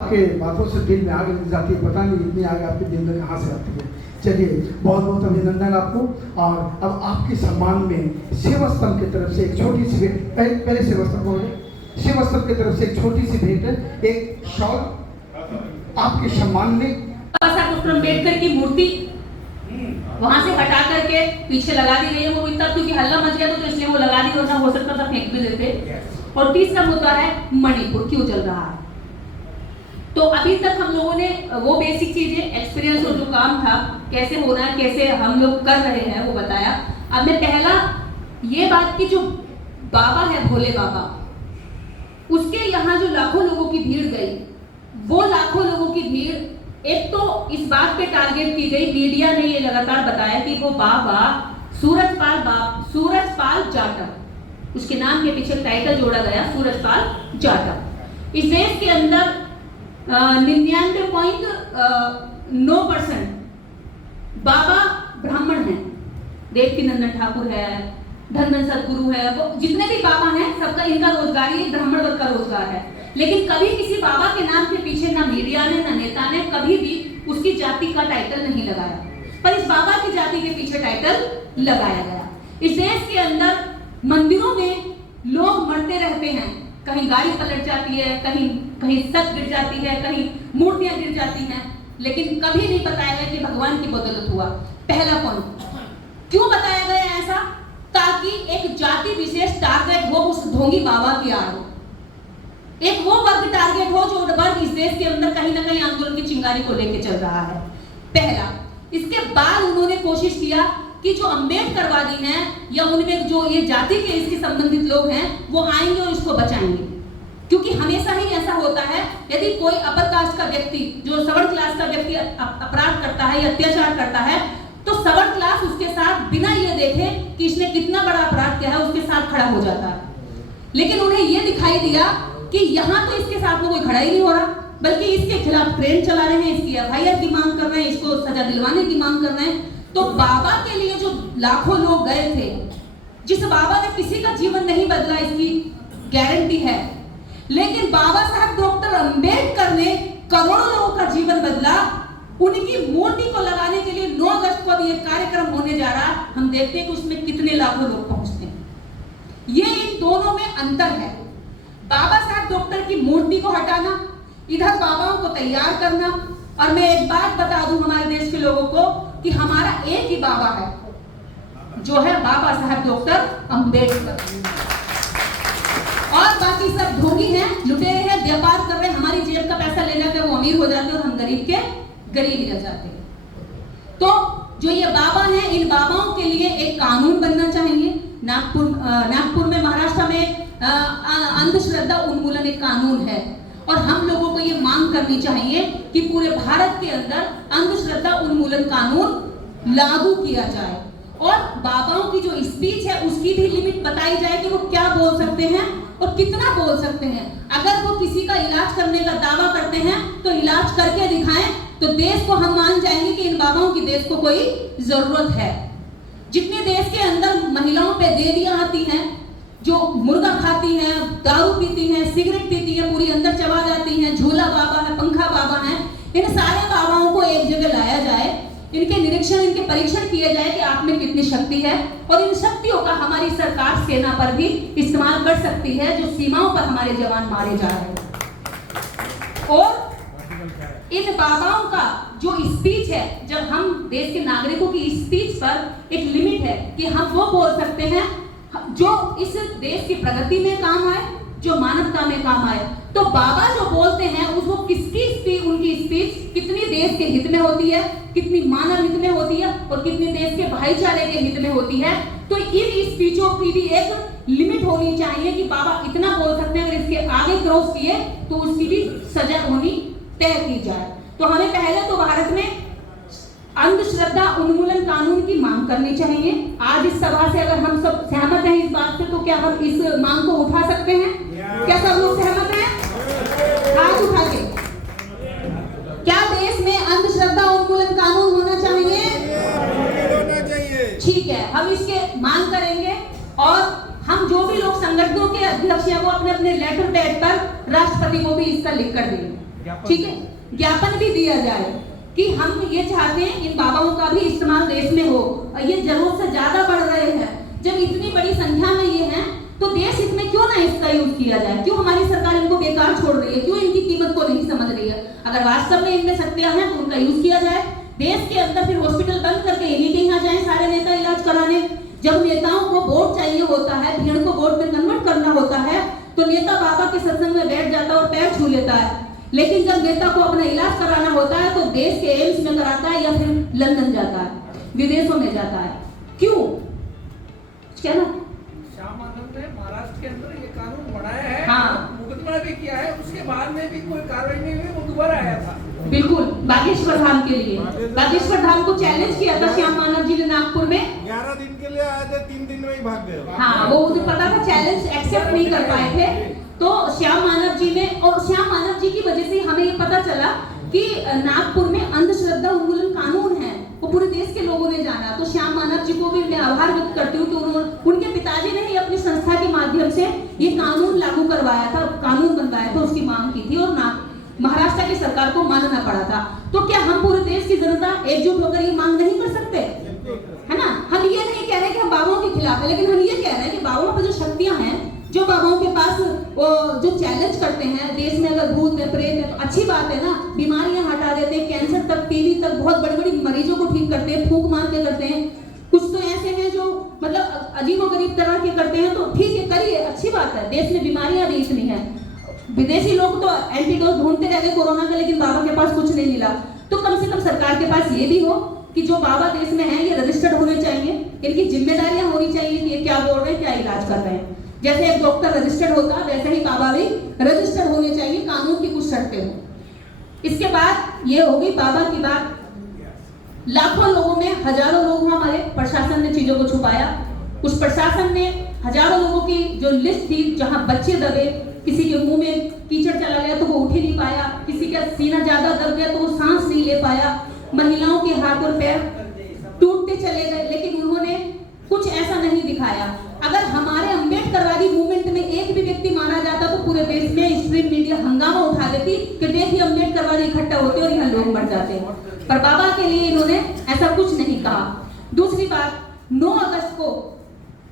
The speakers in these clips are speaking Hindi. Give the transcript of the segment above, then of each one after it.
आपके बातों से दिल में आग लग जाती है, पता नहीं इतनी आग आपके दिल में कहाँ से आती है। चलिए, बहुत बहुत अभिनंदन आपको। और अब आपके सम्मान में सेवा स्तंभ की तरफ से एक छोटी सी भेंट, पहले सेवा स्तंभ बोले, सेवा स्तंभ की तरफ से एक छोटी सी भेंट है, एक शॉल आपके सम्मान में। अम्बेडकर की मूर्ति वहां से हटा करके पीछे लगा दी गई है। वो इतना क्योंकि हल्ला मच गया तो इसलिए वो लगा दी, वरना हो सकता था फेंक भी देते। और तीसरा मुद्दा है मणिपुर क्यों चल रहा है। तो अभी तक हम लोगों ने वो बेसिक चीजें, एक्सपीरियंस और जो काम था कैसे होना है, कैसे हम लोग कर रहे हैं, वो बताया। अब मैं पहला ये बात की, जो बाबा है भोले बाबा, उसके यहाँ जो लाखों लोगों की भीड़ गई, वो लाखों लोगों की भीड़ एक तो इस बात पे टारगेट की गई, मीडिया ने ये लगातार बताया कि वो बाबा सूरजपाल जाटव, उसके नाम के पीछे टाइटल जोड़ा गया सूरजपाल जाटव। इस देश के अंदर 99.9% बाबा ब्राह्मण हैं। देवकीनंदन ठाकुर है, धन सदगुरु है, वो जितने भी बाबा हैं सबका, इनका रोजगार ही ब्राह्मण वर्ग का रोजगार है। लेकिन कभी किसी बाबा के नाम के पीछे ना मीडिया ने ना नेता ने कभी भी उसकी जाति का टाइटल नहीं लगाया, पर इस बाबा की जाति के पीछे टाइटल लगाया गया। इस देश के अंदर मंदिरों में लोग मरते रहते हैं, कहीं गाड़ी पलट जाती है, कहीं सच गिर जाती है, कहीं मूर्तियां गिर जाती हैं, लेकिन कभी नहीं बताया गया कि भगवान की बदौलत हुआ। पहला पॉइंट क्यों बताया गया ऐसा, ताकि एक जाति विशेष टारगेट हो उस ढोंगी बाबा की आड़, एक वो वर्ग टारगेट हो जो वर्ग इस देश के अंदर कहीं ना कहीं आंदोलन की चिंगारी को लेकर चल रहा है। पहला। इसके बाद उन्होंने कोशिश किया कि जो अम्बेडकरवादी हैं या उनमें जो ये जाति के इसके संबंधित लोग हैं वो आएंगे और इसको बचाएंगे, क्योंकि हमेशा ही ऐसा होता है, यदि कोई अपर कास्ट का व्यक्ति, जो सवर्ण क्लास का व्यक्ति अपराध करता है या अत्याचार करता है, तो सवर्ण क्लास उसके साथ बिना ये देखे कि इसने कितना बड़ा अपराध किया है उसके साथ खड़ा हो जाता है। लेकिन उन्हें ये दिखाई दिया कि यहाँ तो इसके साथ में कोई खड़ा ही नहीं हो रहा, बल्कि इसके खिलाफ ट्रेन चला रहे हैं, इसकी एफआईआर की मांग कर रहे हैं, इसको सजा दिलवाने की मांग कर रहे हैं। तो बाबा के लिए जो लाखों लोग गए थे, जिस बाबा ने किसी का जीवन नहीं बदला इसकी गारंटी है, लेकिन बाबा साहब डॉक्टर अंबेडकर ने करोड़ों लोगों का जीवन बदला। उनकी मूर्ति को लगाने के लिए 9 अगस्त को अभी एक कार्यक्रम होने जा रहा है, हम देखते हैं कि उसमें कितने लाखों लोग पहुंचते हैं। ये इन दोनों में अंतर है। बाबा साहब डॉक्टर की मूर्ति को हटाना, इधर बाबाओं को तैयार करना। और मैं एक बात बता दूं हमारे देश के लोगों को कि हमारा एक ही बाबा है, जो है बाबा साहब डॉक्टर अंबेडकर, और बाकी सब ढोंगी हैं, लुटेरे हैं, व्यापार कर रहे हैं, हमारी जेब का पैसा ले जाकर वो अमीर हो जाते हैं और हम गरीब के गरीब ही रह जाते हैं। तो जो ये बाबा हैं, इन बाबाओं के लिए एक कानून बनना चाहिए। नागपुर में, महाराष्ट्र में अंधश्रद्धा उन्मूलन एक कानून है, और हम लोगों को ये मांग करनी चाहिए कि पूरे भारत के अंदर अंधश्रद्धा उन्मूलन कानून लागू किया जाए, और बाबाओं की जो स्पीच है उसकी भी लिमिट बताई जाए कि वो क्या बोल सकते हैं और कितना बोल सकते हैं। अगर वो किसी का इलाज करने का दावा करते हैं तो इलाज करके दिखाएं, तो देश को हम मान जाएंगे कि इन बाबाओं की देश को कोई जरूरत है। जितने देश के अंदर महिलाओं पे देवियां आती हैं, जो मुर्गा खाती हैं, दारू पीती हैं, सिगरेट पीती हैं, पूरी अंदर चबा जाती हैं, झूला बाबा है, पंखा बाबा है, इन सारे बाबाओं को एक जगह लाया जाए, इनके निरीक्षण, इनके परीक्षण किए जाए कि आप में कितनी शक्ति है, और इन शक्तियों का हमारी सरकार सेना पर भी इस्तेमाल कर सकती है, जो सीमाओं पर हमारे जवान मारे जा रहे हैं। और इन बाबाओं का जो स्पीच है, जब हम देश के नागरिकों की स्पीच पर एक लिमिट है कि हम वो बोल सकते हैं जो इस देश की प्रगति में काम आए, जो मानवता में काम आए। तो बाबा जो बोलते हैं उसको किसकी स्पीच, उनकी स्पीच कितनी देश के हित में होती है, कितनी मानव हित में होती है, और कितनी देश के भाईचारे के हित में होती है। तो इन स्पीचों की भी एक लिमिट होनी चाहिए कि बाबा इतना बोल सकते हैं, अगर इसके आगे क्रॉस किए तो उसकी भी सजा होनी तय की जाए। तो हमें पहले तो भारत में अंधश्रद्धा उन्मूलन कानून की मांग करनी चाहिए। आज इस सभा से अगर हम सब सहमत हैं इस बात से, तो क्या हम इस मांग को उठा सकते हैं? क्या सब लोग सहमत हैं? हाथ उठा के। क्या देश में अंधश्रद्धा उन्मूलन कानून होना चाहिए? ठीक है, हम इसके मांग करेंगे, और हम जो भी लोग संगठनों के अध्यक्ष हैं वो अपने अपने लेटर पैड पर राष्ट्रपति को भी इसका लिख कर देंगे। ठीक है, ज्ञापन भी दिया जाए कि हम ये चाहते हैं इन बाबाओं का भी इस्तेमाल देश में हो। ये जरूरत से ज्यादा बढ़ रहे हैं, जब इतनी बड़ी संख्या में ये हैं तो देश हित में क्यों ना इसका यूज किया जाए? क्यों हमारी सरकार इनको बेकार छोड़ रही है? क्यों इनकी कीमत को नहीं समझ रही है? अगर वास्तव में इनमें शक्तियां हैं तो उनका यूज किया जाए। देश के अंदर फिर हॉस्पिटल बंद करके इन्हीं के यहाँ जाए सारे नेता इलाज कराने। जब नेताओं को वोट चाहिए होता है, भीड़ को वोट में कन्वर्ट करना होता है, तो नेता बाबा के सत्संग में बैठ जाता है और पैर छू लेता है। लेकिन जब नेता को अपना इलाज कराना होता है तो देश के एम्स में कराता है या फिर लंदन जाता है, विदेशों में जाता है। क्यों? क्या ना श्याम आनंद ने महाराष्ट्र के अंदर ये कानून बनाया है, हाँ। मुकदमा भी किया है, उसके बाद में भी कोई कार्रवाई नहीं हुई, वो दोबारा आया था। बिल्कुल, बागेश्वर धाम के लिए, बागेश्वर धाम को चैलेंज किया था श्याम मानव जी ने नागपुर में। 11 दिन के लिए आए थे, 3 दिन में ही भाग गए। हाँ, वो उन्हें पता था, चैलेंज एक्सेप्ट नहीं कर पाए थे। तो श्याम मानव जी ने, और श्याम मानव जी की वजह से हमें ये पता चला कि नागपुर में अंधश्रद्धा उन्मूलन कानून है, वो पूरे देश के लोगों ने जाना। तो श्याम मानव जी को भी मैं आभार व्यक्त करती हूँ कि उनके पिताजी ने ही अपनी संस्था के माध्यम से ये कानून लागू करवाया था, कानून बनवाया था, उसकी मांग की थी और महाराष्ट्र की सरकार को मानना पड़ा था। तो क्या हम पूरे देश की जनता एकजुट होकर ये मांग नहीं कर सकते? है ना? हम ये नहीं कह रहे कि हम बाबाओं के खिलाफ है, लेकिन हम ये कह रहे हैं कि बाबाओं पर जो शक्तियां हैं, जो बाबाओं के पास वो जो चैलेंज करते हैं देश में, अगर भूत है, प्रेत है, तो अच्छी बात है ना, बीमारियां हटा देते हैं, कैंसर तक, टीबी तक, बहुत बड़ी बड़ी मरीजों को ठीक करते हैं, फूंक मार के करते हैं। कुछ तो ऐसे हैं जो मतलब अजीबोगरीब तरह के करते हैं, तो ठीक है, करिए, अच्छी बात है। देश में बीमारियां भी इतनी हैं, विदेशी लोग तो एंटीडोज ढूंढते रहते कोरोना का, लेकिन बाबा के पास कुछ नहीं मिला। तो कम से कम सरकार के पास ये भी हो कि जो बाबा देश में हैं ये रजिस्टर्ड होने चाहिए, इनकी जिम्मेदारियां होनी चाहिए कि ये क्या बोल रहे हैं, क्या इलाज कर रहे हैं। जैसे एक डॉक्टर रजिस्टर्ड होता है वैसे ही बाबा भी रजिस्टर्ड होने चाहिए, कानून की कुछ शर्तें हो। इसके बाद ये होगी बाबा की बात। लाखों लोगों में हजारों लोग हमारे प्रशासन ने चीजों को छुपाया। उस प्रशासन ने हजारों लोगों की जो लिस्ट थी, जहां बच्चे दबे, किसी के मुंह में कीचड़ चला गया तो वो उठ ही नहीं पाया, किसी का सीना ज्यादा दब गया तो वो सांस नहीं ले पाया, महिलाओं के हाथ और पैर टूटते चले गए, लेकिन उन्होंने कुछ ऐसा नहीं दिखाया। अगर हमारे अम्बेडकरवादी मूवमेंट में एक भी व्यक्ति मारा जाता तो पूरे देश में स्ट्रीम मीडिया हंगामा उठा देती कि देखिए अम्बेडकरवादी इकट्ठा होते और यहाँ लोग मर जाते हैं। पर बाबा के लिए इन्होंने ऐसा कुछ नहीं कहा। दूसरी बात, 9 अगस्त को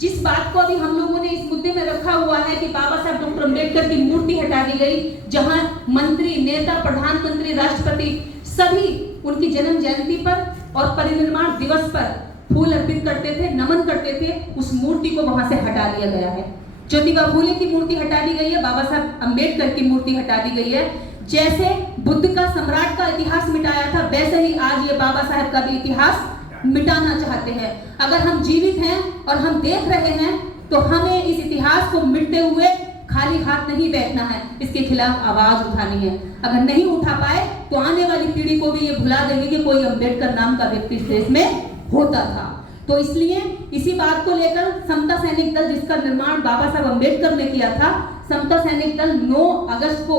जिस बात को अभी हम लोगों ने इस मुद्दे में रखा हुआ है कि बाबा साहब डॉक्टर अम्बेडकर की मूर्ति हटा दी गई, जहां मंत्री, नेता, प्रधानमंत्री, राष्ट्रपति सभी उनकी जन्म जयंती पर और परिनिर्वाण दिवस पर फूल अर्पित करते थे, नमन करते थे, उस मूर्ति को वहां से हटा दिया गया है। ज्योतिबा फूले की मूर्ति हटा दी गई है, बाबा साहब अम्बेडकर की मूर्ति हटा दी गई है। जैसे बुद्ध का, सम्राट का इतिहास मिटाया था, वैसे ही आज ये बाबा साहब का भी इतिहास मिटाना चाहते हैं। अगर हम जीवित हैं और हम देख रहे हैं तो हमें इस इतिहास को मिटते हुए खाली हाथ नहीं बैठना है, इसके खिलाफ आवाज उठानी है। अगर नहीं उठा पाए तो आने वाली पीढ़ी को भी ये भुला देंगे कि कोई अम्बेडकर नाम का व्यक्ति इस देश में होता था। तो इसलिए इसी बात को लेकर समता सैनिक दल, जिसका निर्माण बाबा साहब अम्बेडकर ने किया था, समता सैनिक दल 9 अगस्त को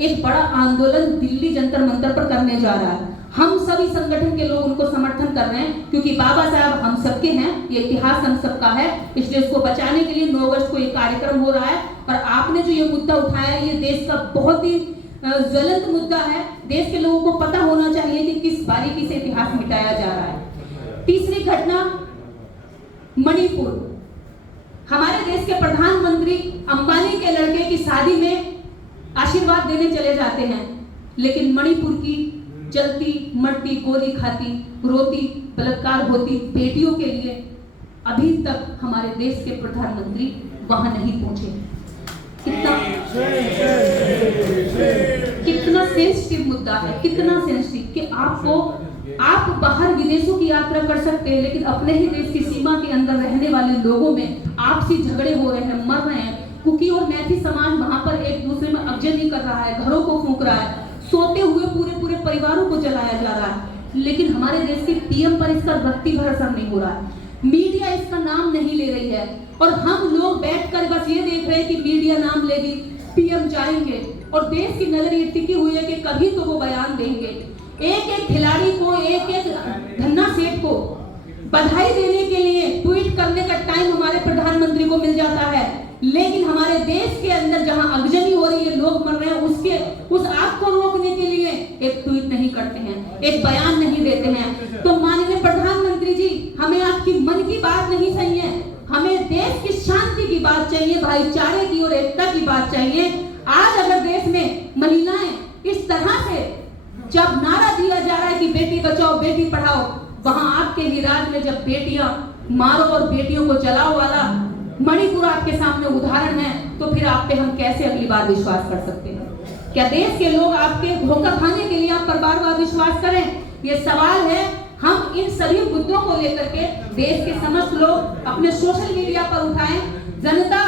एक बड़ा आंदोलन दिल्ली जंतर मंतर पर करने जा रहा है। हम सभी संगठन के लोग उनको समर्थन कर रहे हैं, क्योंकि बाबा साहब हम सबके हैं, ये इतिहास हम सबका है। इस देश को बचाने के लिए 9 अगस्त को ये कार्यक्रम हो रहा है। और आपने जो ये मुद्दा उठाया, ये देश का बहुत ही ज्वलंत मुद्दा है। देश के लोगों को पता होना चाहिए कि किस बारीकी से इतिहास मिटाया जा रहा है। तीसरी घटना, मणिपुर। हमारे देश के प्रधानमंत्री अंबानी के लड़के की शादी में आशीर्वाद देने चले जाते हैं, लेकिन मणिपुर की जलती, मरती, गोली खाती, रोती, बलात्कार होती बेटियों के लिए अभी तक हमारे देश के प्रधानमंत्री वहां नहीं पहुंचे। कितना सेंसिटिव मुद्दा है, कितना सेंसिटिव कि आप बाहर विदेशों की यात्रा कर सकते हैं, लेकिन अपने ही देश की सीमा के अंदर रहने वाले लोगों में आपसी झगड़े हो रहे हैं, मर रहे हैं। कुकी और मैथी समाज वहां पर एक दूसरे में अगजनी कर रहा है, घरों को फूंक रहा है, सोते हुए पूरे परिवारों को जलाया जा रहा है। लेकिन हमारे देश के पीएम पर इसका रत्ती भर असर नहीं हो रहा है, मीडिया इसका नाम नहीं ले रही है, और हम लोग बैठकर बस ये देख रहे हैं कि मीडिया नाम लेगी, पीएम जाएंगे, और देश की नजर ये टिकी हुई है कि कभी तो वो बयान देंगे। एक एक खिलाड़ी को, एक एक धन्ना सेठ को बधाई देने के लिए ट्वीट करने का टाइम हमारे प्रधानमंत्री को मिल जाता है, लेकिन हमारे देश के अंदर जहां आगजनी हो रही है, लोग मर रहे हैं, उस आग को रोकने के लिए एक ट्वीट नहीं करते हैं, एक बयान नहीं देते हैं। तो माननीय प्रधानमंत्री जी, हमें आपकी मन की बात नहीं चाहिए, हमें देश की शांति की बात चाहिए, भाईचारे की और एकता की बात चाहिए। आज अगर देश में महिलाएं इस तरह से जब नारा दिया जा रहा है कि बेटी बचाओ बेटी पढ़ाओ, वहां आपके ही राज्य में जब बेटियां मारो और बेटियों को जलाओ वाला मणिपुर आपके सामने उदाहरण है, तो फिर आप पे हम कैसे अगली बार विश्वास कर सकते हैं? क्या देश के लोग आपके धोखा खाने के लिए आप पर बार-बार विश्वास करें? ये सवाल है। हम इन सभी मुद्दों को लेकर के देश के समस्त लोग अपने सोशल मीडिया पर उठाएं। जनता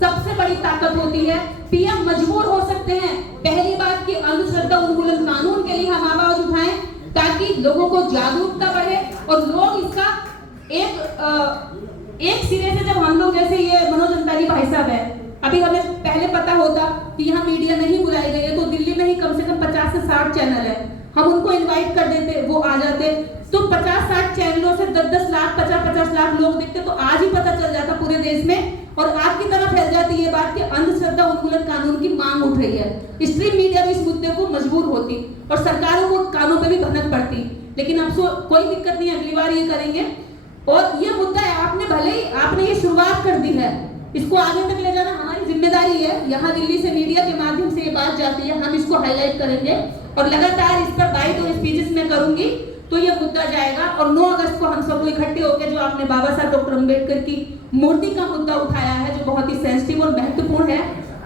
सबसे बड़ी ताकत होती है। पीएम मजबूर हो सकते हैं। पहली बात कि अंधश्रद्धा उन्मूलन कानून के लिए हम आवाज उठाएं ताकि लोगों को जागरूकता बढ़े और लोग इसका एक सिरे से, जब हम लोग जैसे ये मनोज अंसारी भाई साहब है, अभी हमें पहले पता होता कि यहाँ मीडिया नहीं बुलाई गई है तो दिल्ली में ही कम से कम 50 से 60 चैनल है, हम उनको इनवाइट कर देते, वो आ जाते, तो 50-60 चैनलों से 10-10 लाख 50-50 लाख लोग देखते, तो आज ही पता चल जाता पूरे देश में। और आपकी तरफ फैल जाती ये बात कि अंधश्रद्धा उन्मूलन कानून की मांग उठ रही है। स्ट्रीम मीडिया भी इस मुद्दे को मजबूर होती और सरकारों को कानों पे भी भनक पड़ती, लेकिन अब कोई दिक्कत नहीं, अगली बार ये करेंगे। और ये मुद्दा है, आपने ये शुरुआत कर दी है, इसको आगे तक ले जाना हमारी जिम्मेदारी है। यहाँ दिल्ली से मीडिया के माध्यम से ये बात जाती है, हम इसको हाईलाइट करेंगे और लगातार इस पर बाइट और स्पीचेस में करूंगी, तो ये मुद्दा जाएगा। और 9 अगस्त को हम सब लोग इकट्ठे होकर जो आपने बाबा साहब डॉक्टर अम्बेडकर की मूर्ति का मुद्दा उठाया है, जो बहुत ही सेंसिटिव और महत्वपूर्ण है,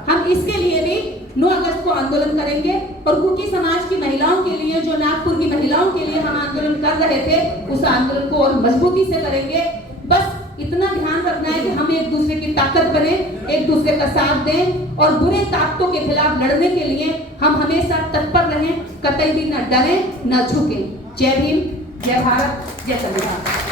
हम इसके लिए भी 9 अगस्त को आंदोलन करेंगे। और कुकी समाज की महिलाओं के लिए, जो नागपुर की महिलाओं के लिए हम आंदोलन कर रहे थे, उस आंदोलन को और मजबूती से करेंगे। बस इतना ध्यान रखना है कि हम एक दूसरे की ताकत बने, एक दूसरे का साथ दें और बुरे ताकतों के खिलाफ लड़ने के लिए हम हमेशा तत्पर रहें, कतई भी न डरें न झुकें। जय भीम, जय भारत, जय संविधान।